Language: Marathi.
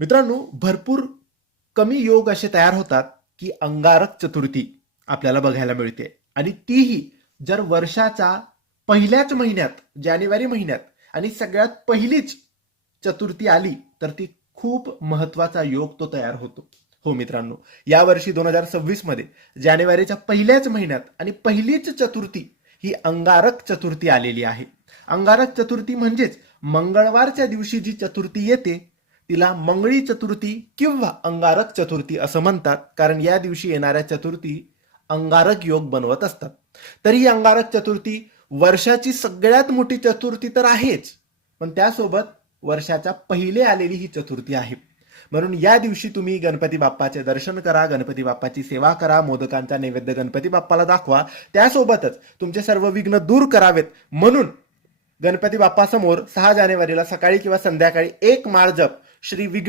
मित्रांनो, भरपूर कमी योग असे तयार होतात की अंगारक चतुर्थी आपल्याला बघायला मिळते आणि तीही जर वर्षाच्या पहिल्याच महिन्यात जानेवारी महिन्यात आणि सगळ्यात पहिलीच चतुर्थी आली तर ती खूप महत्वाचा योग तो तयार होतो. हो मित्रांनो, यावर्षी 2026 मध्ये जानेवारीच्या पहिल्याच महिन्यात आणि पहिलीच चतुर्थी ही अंगारक चतुर्थी आलेली आहे. अंगारक चतुर्थी म्हणजेच मंगळवारच्या दिवशी जी चतुर्थी येते तिला मंगळी चतुर्थी किंवा अंगारक चतुर्थी असं म्हणतात, कारण या दिवशी येणाऱ्या चतुर्थी अंगारक योग बनवत असतात. तरी ही अंगारक चतुर्थी वर्षाची सगळ्यात मोठी चतुर्थी तर आहेच, पण त्यासोबत वर्षाच्या पहिले आलेली ही चतुर्थी आहे. म्हणून या दिवशी तुम्ही गणपती बाप्पाचे दर्शन करा, गणपती बाप्पाची सेवा करा, मोदकांचा नैवेद्य गणपती बाप्पाला दाखवा. त्यासोबतच तुमचे सर्व विघ्न दूर करावेत म्हणून गणपती बाप्पासमोर 6 जानेवारीला सकाळी किंवा संध्याकाळी एक माळ जप श्री विघ्न